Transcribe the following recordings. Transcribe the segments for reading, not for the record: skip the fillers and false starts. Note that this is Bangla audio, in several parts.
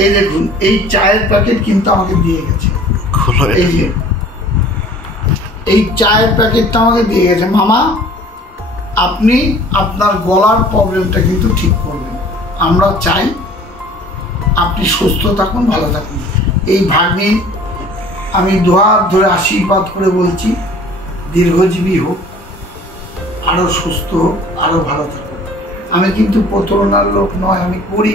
এই দেখুন, এই চায়ের প্যাকেট কিন্তু আমাকে দিয়ে গেছে। এই যে এই চায়ের প্যাকেটটা আমাকে দিয়ে গেছে, মামা আপনি আপনার গলার প্রবলেমটা কিন্তু ঠিক করবেন। আমরা চাই আপনি সুস্থ থাকুন, ভালো থাকুন। এই ভাগ্নি আমি দুহাত ধরে আশীর্বাদ করে বলছি, দীর্ঘজীবী হোক, আরো সুস্থ হোক, আরো ভালো থাকুন। আমি কিন্তু প্রতারণার লোক নয়, আমি করি,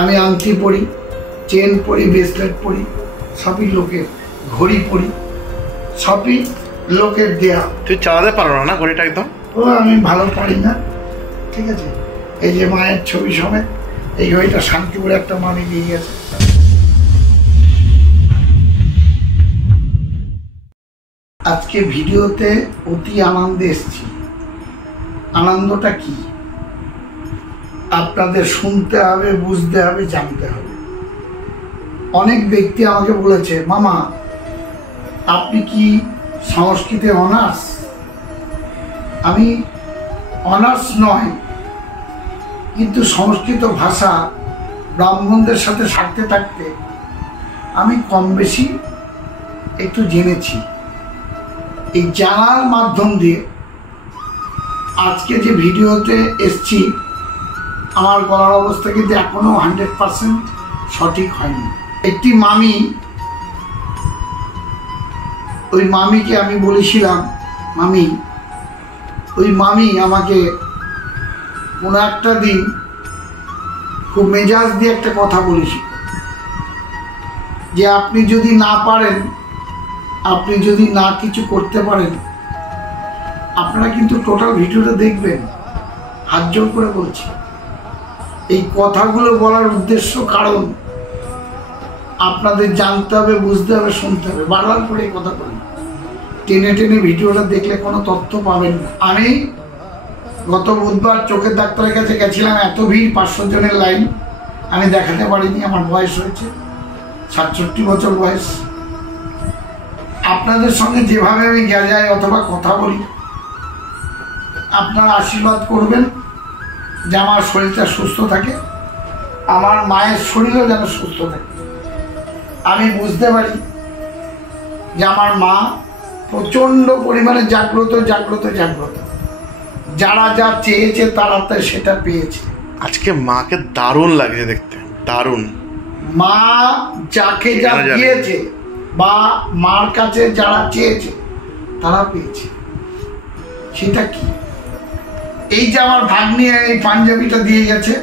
আমি আংটি পরি, চেন পরি, ব্রেসলেট পরি, সবই লোকের, ঘড়ি পরি, সবই লোকের দেয়া। তুই চালাতে পারো না ঘড়িটা একদম? ও আমি ভালো পারি না, ঠিক আছে। এই যে মায়ের ছবি সমেত এই ঘড়িটা শান্তিপুরে একটা মামি দিয়ে গেছে। আজকে ভিডিওতে অতি আনন্দে এসেছি। আনন্দটা কি আপনাদের শুনতে হবে, বুঝতে হবে, জানতে হবে। অনেক ব্যক্তি আমাকে বলেছে, মামা আপনি কি সংস্কৃতে অনার্স? আমি অনার্স নয়, কিন্তু সংস্কৃত ভাষা ব্রাহ্মণদের সাথে থাকতে থাকতে আমি কম বেশি একটু জেনেছি। এই জানার মাধ্যম দিয়ে আজকে যে ভিডিওতে এসছি, আমার গলার অবস্থা কিন্তু এখনো 100% সঠিক হয়নি। একটি মামি, ওই মামিকে আমি বলেছিলাম, মামি, ওই মামি আমাকে কোনো একটা দিন খুব মেজাজ দিয়ে একটা কথা বলেছিল যে আপনি যদি না পারেন, আপনি যদি না কিছু করতে পারেন, আপনারা কিন্তু টোটাল ভিডিওটা দেখবেন, হাত জোর করে বলছি। এই কথাগুলো বলার উদ্দেশ্য, কারণ আপনাদের জানতে হবে, বুঝতে হবে, শুনতে হবে। বারবার করে এই কথা বলি, টেনে টেনে ভিডিওটা দেখলে কোনো তথ্য পাবেন না। আমি গত বুধবার চোখের ডাক্তারের কাছে গেছিলাম, এত ভিড়, 500 জনের লাইন, আমি দেখাতে পারিনি। আমার বয়স হয়েছে 67 বছর বয়স। আপনাদের সঙ্গে যেভাবে আমি যাই অথবা কথা বলি, আপনারা আশীর্বাদ করবেন যে আমার শরীরটা সুস্থ থাকে, আমার মায়ের শরীরও যেন সুস্থ থাকে। আমি বুঝতে পারি যে আমার মা প্রচণ্ড পরিমাণে জাগ্রত জাগ্রত জাগ্রত। যারা যা চেয়েছে তারা তাই সেটা পেয়েছে। আজকে মাকে দারুণ লাগছে দেখতে, দারুণ। মা যাকে যা দিয়েছে বা মার কাছে যারা চেয়েছে তারা পেয়েছে। সেটা কি? এই যে আমার ভাগ্নি এই পাঞ্জাবিটা দিয়ে গেছে,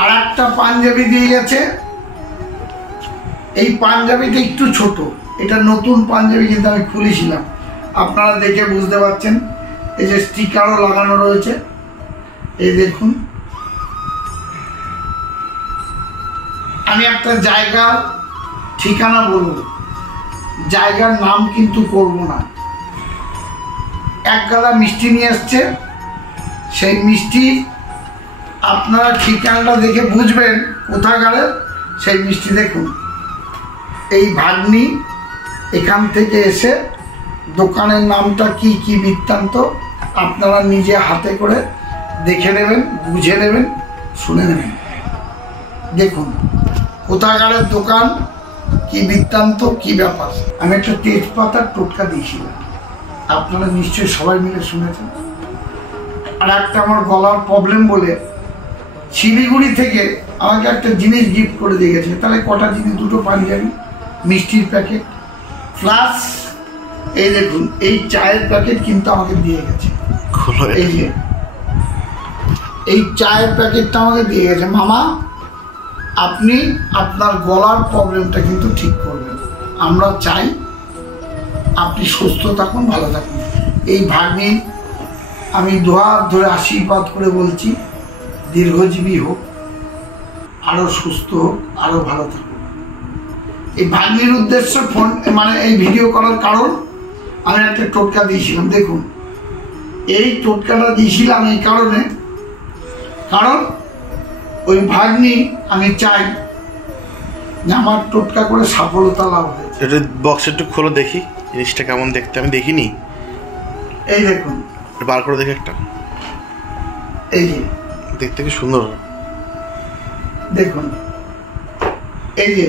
আর একটা পাঞ্জাবি দিয়ে গেছে। এই পাঞ্জাবিটা একটু ছোট, এটা নতুন পাঞ্জাবি, কিন্তু আমি খুলেছিলাম, আপনারা দেখে বুঝতে পারছেন। এই যে স্টিকারও লাগানো রয়েছে, এই দেখুন। আমি একটা জায়গার ঠিকানা বলবো, জায়গার নাম কিন্তু করব না। এক গাদা মিষ্টি নিয়ে এসছে, সেই মিষ্টি আপনারা ঠিকানাটা দেখে বুঝবেন কোথাকারের। সেই মিষ্টি দেখুন, এই ভাগ্নি এখান থেকে এসে দোকানের নামটা কি কি বৃত্তান্ত আপনারা নিজে হাতে করে দেখে নেবেন, বুঝে নেবেন, শুনে নেবেন। দেখুন কোথাকারের দোকান, কি বৃত্তান্ত, কি ব্যাপার। আমি একটা তেজপাতার টোটকা দিয়েছিলাম, আপনারা নিশ্চয়ই সবাই মিলে শুনেছেন। আর একটা আমার গলার প্রবলেম বলে শিলিগুড়ি থেকে আমাকে একটা জিনিস গিফট করে দিয়ে গেছে। তাহলে কটা জিনিস, দুটো পাঞ্জাবি, মিষ্টির প্যাকেট, প্লাস এই দেখুন এই চায়ের প্যাকেট কিন্তু আমাকে দিয়ে গেছে। এই যে এই চায়ের প্যাকেটটা আমাকে দিয়ে গেছে, মামা আপনি আপনার গলার প্রবলেমটা কিন্তু ঠিক করবেন। আমরা চাই আপনি সুস্থ থাকুন, ভালো থাকুন। এই ভাগ্নি আমি দুহাত ধরে আশীর্বাদ করে বলছি, দীর্ঘজীবী হোক, আরো সুস্থ হোক, আরো ভালো থাকুন। এই ভাগ্নির উদ্দেশ্য ফোন মানে এই ভিডিও করার কারণ, আমি একটা টোটকা দিয়েছিলাম। দেখুন এই টোটকাটা দিয়েছিলাম এই কারণে, কারণ ওই ভাগ্নি আমি চাই যে আমার টোটকা করে সফলতা লাভ হয়েছে। এটা বক্স একটু খোলো দেখি, জিনিসটা কেমন দেখতে, আমি দেখিনি। এই দেখুন, বার করে দেখি একটা। এই যে দেখতে কি সুন্দর। দেখুন এই যে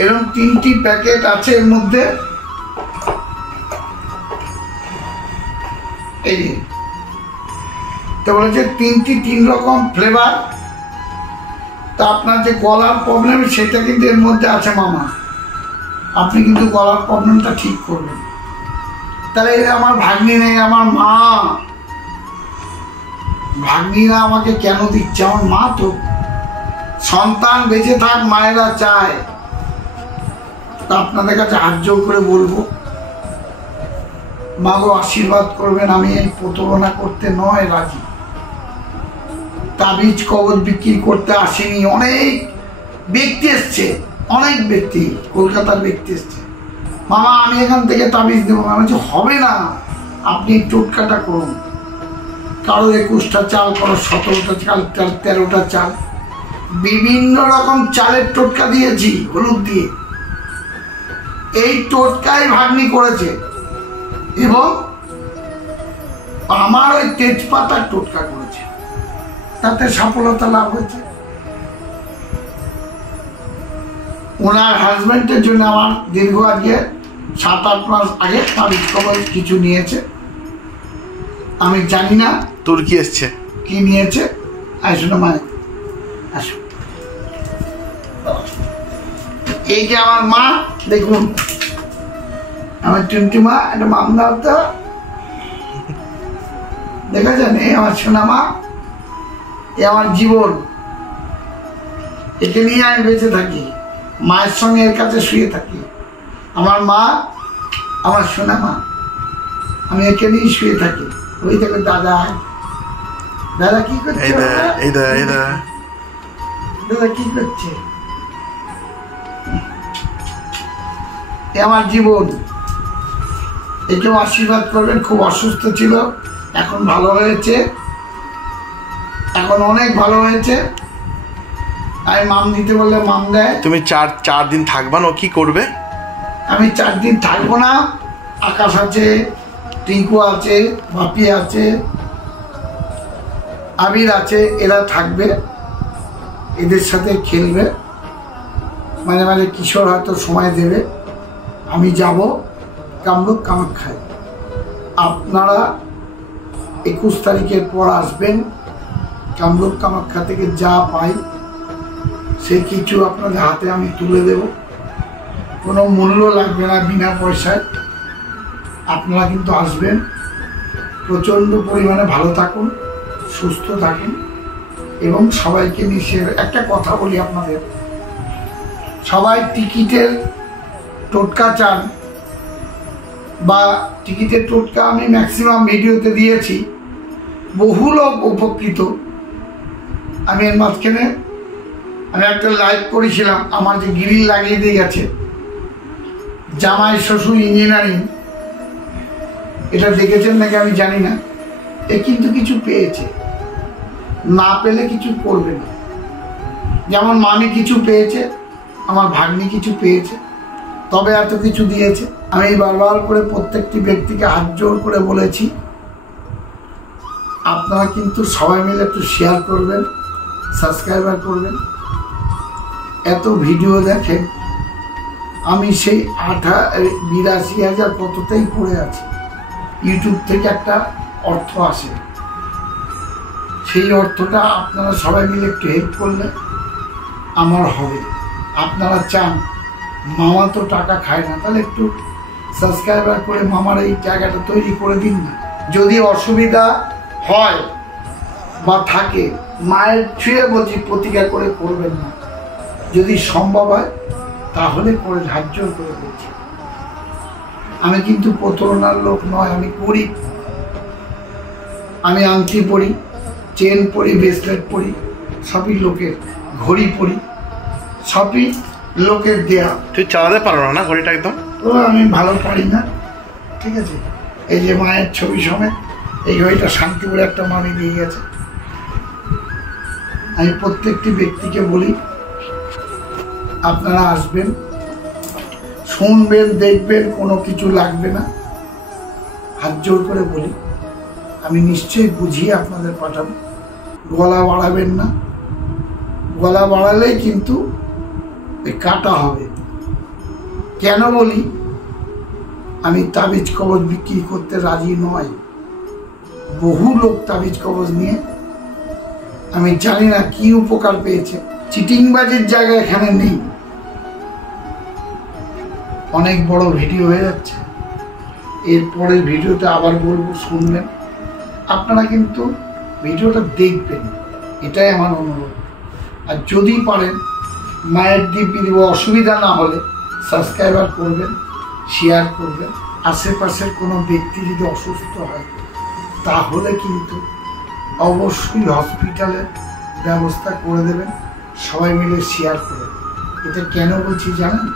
এরকম 3টি প্যাকেট আছে এর মধ্যে। এই যে তো বলেছে 3 রকম ফ্লেভার। তা আপনার যে গলার প্রবলেম সেটা কিন্তু এর মধ্যে আছে মামা। আপনি কিন্তু গলার প্রবলেমটা ঠিক করবেন। তাহলে আমার ভাগ্নি নেই, আমার মা, ভাগ্নিরা আমাকে কেন দিচ্ছে? আমার মা তো সন্তান বেঁচে থাক, মায়েরা চায়। তা আপনাদের কাছে হাত জোর করে বলবো, মা গো আশীর্বাদ করবেন। আমি এই প্রতারণা করতে নয় রাজি। তাবিজ কবজ বিক্রি করতে আসেনি। অনেক ব্যক্তি এসছে, অনেক ব্যক্তি, কলকাতার ব্যক্তি এসছে, মামা আমি এখান থেকে তাবিজ দেবো। আমি বলছি হবে না, আপনি টোটকাটা করুন। কারো 21টা চাল, কারো 17টা চাল, 13টা চাল, বিভিন্ন রকম চালের টোটকা দিয়েছি হলুদ দিয়ে। এই টোটকাই ভাগ্নি করেছে এবং আমার ওই তেজপাতার টোটকা করেছে, তাতে সফলতা লাভ হয়েছে। ওনার হাজবেন্ডের জন্য আমার দীর্ঘ আগে 7-8 মাস আগে তাবিজ কবজ কিছু নিয়েছে। আমি জানি না তোর কি এসছে, কি নিয়েছে। আসুন মায়ের, আসুন। এই যে আমার মা, দেখুন আমার টুনটুমা, একটা মামলা হতো, দেখেছেন? এই আমার সোনা মা, এ আমার জীবন। একে নিয়ে আমি বেঁচে থাকি, মায়ের সঙ্গে এর কাছে শুয়ে থাকি। আমার মা আমার সোনা মা, আমি একে নিয়ে শুয়ে থাকি। ওই দেখো দাদা, দাদা কি করছে? দাদা কি করছে? এ আমার জীবন। একেও আশীর্বাদ করবেন। খুব অসুস্থ ছিল, এখন ভালো হয়েছে, এখন অনেক ভালো হয়েছে। আমি মাম দিতে বললে মাম দেয়। তুমি চার দিন থাকবা না? কি করবে? আমি 4 দিন থাকবো না। আকাশ আছে, টিঙ্কু আছে, বাপি আছে, আবির আছে, এরা থাকবে, এদের সাথে খেলবে। মাঝে মাঝে কিশোর হয়তো সময় দেবে। আমি যাব কামরূপ কামাখ্যায়। আপনারা 21 তারিখের পর আসবেন। কামরূপ কামাখ্যা থেকে যা পাই সে কিছু আপনাদের হাতে আমি তুলে দেব। কোনো মূল্য লাগবে না, বিনা পয়সায়। আপনারা কিন্তু আসবেন। প্রচণ্ড পরিমাণে ভালো থাকুন, সুস্থ থাকুন এবং সবাইকে নিয়ে একটা কথা বলি আপনাদের, সবাই টিকিটের টোটকা চান বা টিকিটের টোটকা আমি ম্যাক্সিমাম ভিডিওতে দিয়েছি, বহু লোক উপকৃত। আমি এর মাঝখানে আমি একটা লাইভ করেছিলাম, আমার যে গ্রিল লাগিয়ে দিয়ে গেছে জামাই শ্বশুর ইঞ্জিনিয়ারিং, এটা দেখেছেন নাকি আমি জানি না। এ কিন্তু কিছু পেয়েছে, না পেলে কিছু করবে না। যেমন মামি কিছু পেয়েছে, আমার ভাগ্নি কিছু পেয়েছে, তবে এত কিছু দিয়েছে। আমি বারবার করে প্রত্যেকটি ব্যক্তিকে হাত জোর করে বলেছি, আপনারা কিন্তু সবাই মিলে একটু শেয়ার করবেন, সাবস্ক্রাইবার করবেন। এত ভিডিও দেখেন, আমি সেই 82,000 কতটাই পড়ে আছি। ইউটিউব থেকে একটা অর্থ আসে, সেই অর্থটা আপনারা সবাই মিলে একটু হেল্প করলে আমার হবে। আপনারা চান মামা তো টাকা খায় না, তাহলে একটু সাবস্ক্রাইবার করে মামার এই জায়গাটা তৈরি করে দিন না। যদি অসুবিধা হয় বা থাকে, মায়ের ছুঁয়ে বলছি প্রতিকার করে করবেন না। যদি সম্ভব হয় তাহলে করে ধার্য করে বলছি। আমি কিন্তু প্রতারণার লোক নয়, আমি গরিব। আমি আংটি পরি, চেন পরি, ব্রেসলেট পরি, সবই লোকের, ঘড়ি পরি, সবই লোকের দেয়া। তুই চালাতে পারো না ঘড়িটা একদম? ও আমি ভালো পারি না, ঠিক আছে। এই যে মায়ের ছবি সমেত এই ঘড়িটা শান্তিপুরে একটা মামি দিয়ে গেছে। আমি প্রত্যেকটি ব্যক্তিকে বলি, আপনারা আসবেন, শুনবেন, দেখবেন, কোনো কিছু লাগবে না। হাত জোর করে বলি, আমি নিশ্চয়ই বুঝিয়ে আপনাদের পাঠাবো। গলা বাড়াবেন না, গলা বাড়ালেই কিন্তু কাটা হবে। কেন বলি, আমি তাবিজ কবজ বিক্রি করতে রাজি নয়। বহু লোক তাবিজ কবজ নিয়ে আমি জানি না কি উপকার পেয়েছে। চিটিংবাজির জায়গা এখানে নেই। অনেক বড় ভিডিও হয়ে যাচ্ছে, এরপরের ভিডিওতে আবার বলবো, শুনবেন। আপনারা কিন্তু ভিডিওটা দেখবেন, এটাই আমার অনুরোধ। আর যদি পারেন মায়ের দিব্যি দিব, অসুবিধা না হলে সাবস্ক্রাইবার করবেন, শেয়ার করবেন। আশেপাশের কোনো ব্যক্তি যদি অসুস্থ হয় তাহলে কিন্তু অবশ্যই হসপিটালের ব্যবস্থা করে দেবেন, সবাই মিলে শেয়ার করে। এটা কেন বলছি জানেন?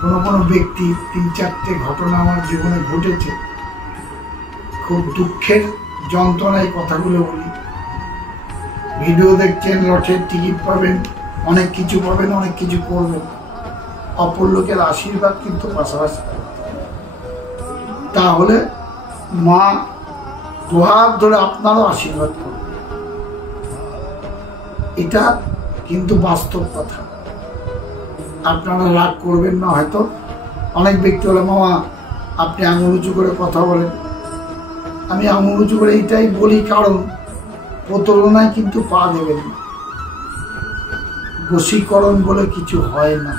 কোনো ব্যক্তি 3-4টে ঘটনা আমার জীবনে ঘটেছে, খুব দুঃখের যন্ত্রণায় কথাগুলো বলি। ভিডিও দেখছেন, লটের টিকিট পাবেন, অনেক কিছু পাবেন, অনেক কিছু করবেন, অপর লোকের আশীর্বাদ কিন্তু পাশাপাশি। তাহলে মা দুহাত ধরে আপনারও আশীর্বাদ করবে। এটা কিন্তু বাস্তব কথা, আপনারা রাগ করবেন না। হয়তো অনেক ব্যক্তি হলো, মামা আপনি আঙুল উঁচু করে কথা বলেন। আমি আঙুল উঁচু করে এইটাই বলি, কারণ প্রতারণায় কিন্তু পা দেবেন না। বশীকরণ বলে কিছু হয় না,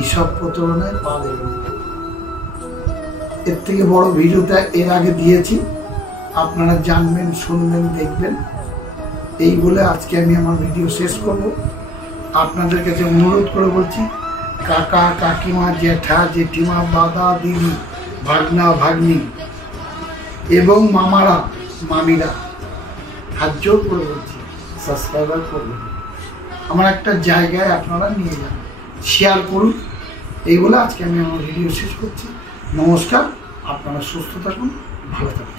এইসব প্রতারণায় পা দেবেন না। এর থেকে বড় ভিডিওটা এর আগে দিয়েছি, আপনারা জানবেন, শুনবেন, দেখবেন। এই বলে আজকে আমি আমার ভিডিও শেষ করব। আপনাদের কাছে অনুরোধ করে বলছি, কাকা কাকিমা, জ্যাঠা জেঠিমা, দাদা দিদি, ভাগনা ভাগ্নি এবং মামারা মামিরা, হাত জোর করে বলছি সাবস্ক্রাইবার করবেন। আমার একটা জায়গায় আপনারা নিয়ে যান, শেয়ার করুন। এই বলে আজকে আমি আমার ভিডিও শেষ করছি। নমস্কার, আপনারা সুস্থ থাকুন, ভালো থাকুন।